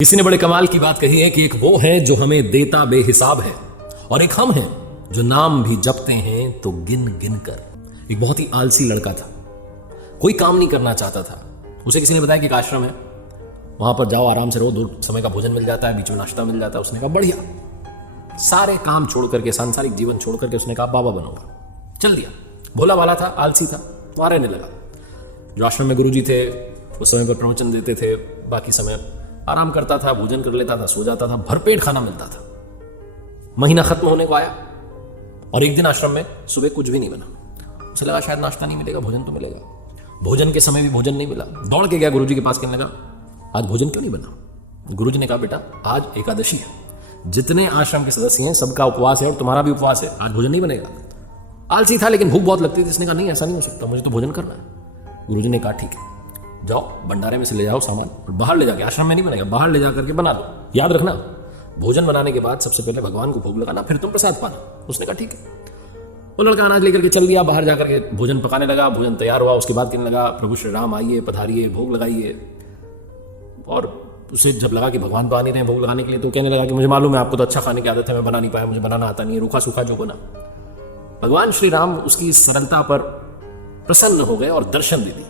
किसी ने बड़े कमाल की बात कही है कि एक वो है जो हमें देता बेहिसाब है और एक हम हैं जो नाम भी जपते हैं तो गिन गिन कर। एक बहुत ही आलसी लड़का था, कोई काम नहीं करना चाहता था। उसे किसी ने बताया कि एक आश्रम है, वहां पर जाओ, आराम से रहो, 2 समय का भोजन मिल जाता है, बीच में नाश्ता मिल जाता है। उसने कहा बढ़िया। सारे काम छोड़ करके, सांसारिक जीवन छोड़ करके उसने कहा बाबा बनूंगा। चल दिया। भोला भाला था, आलसी था, वहां रहने लगा। जो आश्रम में गुरुजी थे उस समय पर प्रवचन देते थे, बाकी समय आराम करता था, भोजन कर लेता था, सो जाता था, भरपेट खाना मिलता था। महीना खत्म होने को आया और एक दिन आश्रम में सुबह कुछ भी नहीं बना। उसे लगा शायद नाश्ता नहीं मिलेगा, भोजन तो मिलेगा। भोजन के समय भी भोजन नहीं मिला। दौड़ के गया गुरुजी के पास, कहने लगा आज भोजन क्यों नहीं बना? गुरुजी ने कहा बेटा आज एकादशी है, जितने आश्रम के सदस्य हैं सबका उपवास है और तुम्हारा भी उपवास है, आज भोजन नहीं बनेगा। आलसी था लेकिन भूख बहुत लगती थी। इसने कहा नहीं, ऐसा नहीं हो सकता, मुझे तो भोजन करना है। गुरुजी ने कहा ठीक है, जाओ भंडारे में से ले जाओ सामान और बाहर ले जाके, आश्रम में नहीं बनेगा, बाहर ले जा करके बना दो। याद रखना भोजन बनाने के बाद सबसे पहले भगवान को भोग लगाना, फिर तुम प्रसाद पाना। उसने कहा ठीक है। वो लड़का अनाज लेकर के चल दिया, बाहर जाकर के भोजन पकाने लगा। भोजन तैयार हुआ, उसके बाद कहने लगा प्रभु श्री राम आइए, पधारिए, भोग लगाइए। और उसे जब लगा कि भगवान तो आ नहीं रहे भोग लगाने के लिए, तो कहने लगा कि मुझे मालूम है आपको तो अच्छा खाने की आदत है, मैं बना नहीं पाया, मुझे बनाना आता नहीं है, रूखा सूखा जो बना। भगवान श्री राम उसकी सरलता पर प्रसन्न हो गए और दर्शन दे दी।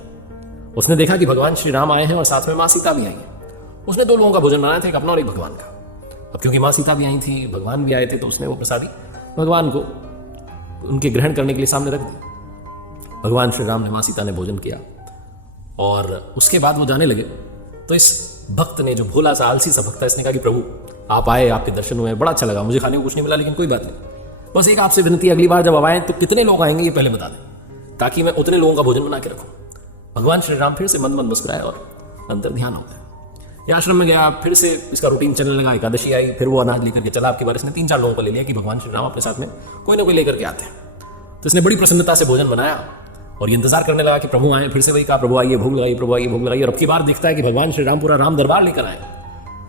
उसने देखा कि भगवान श्री राम आए हैं और साथ में माँ सीता भी आई है। उसने 2 लोगों का भोजन बनाया था, एक अपना और एक भगवान का। अब क्योंकि माँ सीता भी आई थी, भगवान भी आए थे, तो उसने वो प्रसादी भगवान को उनके ग्रहण करने के लिए सामने रख दी। भगवान श्री राम ने, माँ सीता ने भोजन किया और उसके बाद वो जाने लगे। तो इस भक्त ने, जो भोला सा आलसी सा भक्त है, इसने कहा कि प्रभु आप आए, आपके दर्शन हुए, बड़ा अच्छा लगा, मुझे खाने को कुछ नहीं मिला लेकिन कोई बात नहीं, बस एक आपसे विनती, अगली बार जब आए तो कितने लोग आएंगे ये पहले बता दें, ताकि मैं उतने लोगों का भोजन बना के रखूं। भगवान श्री राम फिर से मंद मंद मुस्कुराए और अंतर ध्यान हो गया। ये आश्रम में गया, फिर से इसका रूटीन चलने लगा। एकादशी आई, फिर वो अनाज लेकर के चला। आपकी बार इसने 3-4 लोगों को ले लिया कि भगवान श्री राम अपने साथ में कोई ना कोई लेकर के आते हैं। तो इसने बड़ी प्रसन्नता से भोजन बनाया और ये इंतजार करने लगा कि प्रभु आए। फिर से वही कहा प्रभु आइए, भोग लगाइए, प्रभु आइए, भोग लगाइए। और अब की बार दिखता है कि भगवान श्री राम पूरा राम दरबार लेकर आए।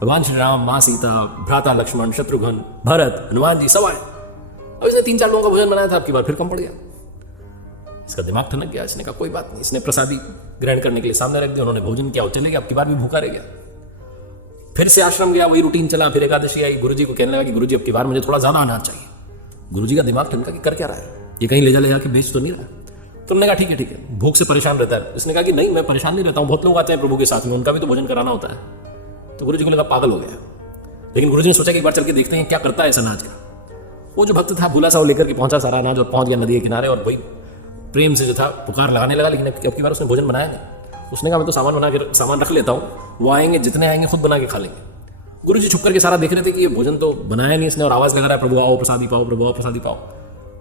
भगवान श्री राम, माँ सीता, भ्राता लक्ष्मण, शत्रुघ्न, भरत, हनुमान जी सब आए। अब इसने 3-4 लोगों का भोजन बनाया था, अब की बार फिर कम पड़ गया। इसका दिमाग ठनक गया। इसने कहा कोई बात नहीं। इसने प्रसादी ग्रहण करने के लिए सामने रख दिया, उन्होंने भोजन किया और चले गए। अब की बार भी भूखा रह गया। फिर से आश्रम गया, वही रूटीन चला। फिर एकादशी आई, गुरुजी को कहने लगा कि गुरुजी अब की बार मुझे थोड़ा ज्यादा अनाज चाहिए। गुरुजी का दिमाग ठनका कि कर क्या रहा है, ये कहीं ले जा के बेच तो नहीं रहा। तो उन्होंने कहा ठीक है ठीक है, भूख से परेशान रहता है। इसने कहा कि नहीं, मैं परेशान नहीं रहता हूँ, बहुत लोग आते हैं प्रभु के साथ में, उनका भी तो भोजन कराना होता है। तो गुरुजी को लगा पागल हो गया। लेकिन गुरुजी ने सोचा कि एक बार चल के देखते हैं क्या करता है इस अनाज का। वो जो भक्त था भूला सा, वो लेकर के पहुंचा सारा अनाज और पहुंच गया नदी के किनारे और वही प्रेम से जो था पुकार लगाने लगा। लेकिन अब की बार उसने भोजन बनाया नहीं। उसने कहा मैं तो सामान रख लेता हूँ, वो आएंगे, जितने आएंगे खुद बना के खा लेंगे। गुरुजी छुप करके सारा देख रहे थे कि ये भोजन तो बनाया नहीं इसने, और आवाज लगा रहा है प्रभु आओ प्रसादी पाओ, प्रभु आओ प्रसादी पाओ।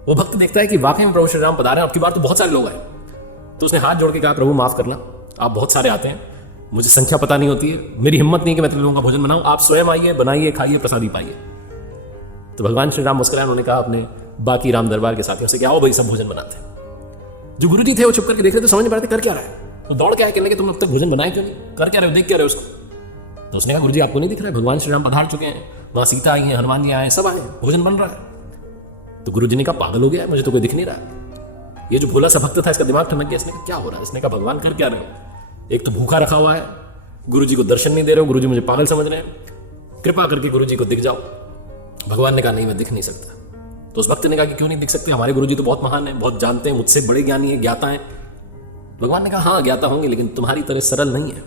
वो भक्त देखता है कि वाकई में प्रभु श्री राम पधारे हैं। अब की बार तो बहुत सारे लोग आए। तो उसने हाथ जोड़ के कहा प्रभु माफ करना, आप बहुत सारे आते हैं, मुझे संख्या पता नहीं होती है, मेरी हिम्मत नहीं कि मैं तुम लोगों का भोजन बनाऊं, आप स्वयं आइए, बनाइए, खाइए, प्रसादी पाइए। तो भगवान श्री राम मुस्कुराए, उन्होंने कहा अपने बाकी राम दरबार के साथियों से कि आओ भाई सब भोजन बनाते हैं। जो गुरुजी थे वो छुप करके देख रहे थे, समझ नहीं पा रहे थे कर क्या रहा है। तो दौड़ के आए, कहने लगे तुम अब तक भोजन बनाए क्यों नहीं, कर क्या रहे हो, देख क्या रहे हो उसको। तो उसने कहा गुरुजी आपको नहीं दिख रहा है, भगवान श्री राम पधार चुके हैं, माँ सीता आई है, हनुमान जी आए, सब आए, भोजन बन रहा है। तो गुरुजी ने कहा पागल हो गया है, मुझे तो कोई दिख नहीं रहा। ये जो भोला सा भक्त था इसका दिमाग ठनक गया। इसने कहा क्या हो रहा है। इसने कहा भगवान कर क्या रहे हो, एक तो भूखा रखा हुआ है, गुरुजी को दर्शन नहीं दे रहे हो, गुरुजी मुझे पागल समझ रहे हैं, कृपा करके गुरुजी को दिख जाओ। भगवान ने कहा नहीं मैं दिख नहीं सकता। तो उस भक्त ने कहा कि क्यों नहीं दिख सकते, हमारे गुरुजी तो बहुत महान है, बहुत जानते हैं, मुझसे बड़े ज्ञानी है, ज्ञाता है। भगवान ने कहा हाँ ज्ञाता होंगे, लेकिन तुम्हारी तरह सरल नहीं है।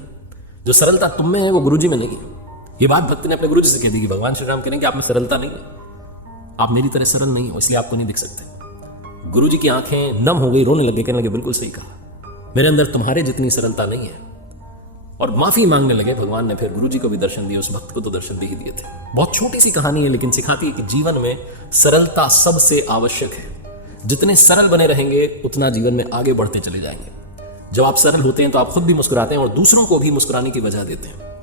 जो सरलता तुम में है वो गुरुजी में नहीं है। ये बात भक्त ने अपने गुरुजी से कह दी कि भगवान श्री राम कह रहे हैं कि आप में सरलता नहीं है, आप मेरी तरह सरल नहीं हो, इसलिए आपको नहीं दिख सकते। गुरुजी की आंखें नम हो गई, रोने लगे, कहने लगे बिल्कुल सही कहा, मेरे अंदर तुम्हारे जितनी सरलता नहीं है। और माफी मांगने लगे। भगवान ने फिर गुरुजी को भी दर्शन दिए, उस भक्त को तो दर्शन दे ही दिए थे। बहुत छोटी सी कहानी है लेकिन सिखाती है कि जीवन में सरलता सबसे आवश्यक है। जितने सरल बने रहेंगे उतना जीवन में आगे बढ़ते चले जाएंगे। जब आप सरल होते हैं तो आप खुद भी मुस्कुराते हैं और दूसरों को भी मुस्कुराने की वजह देते हैं।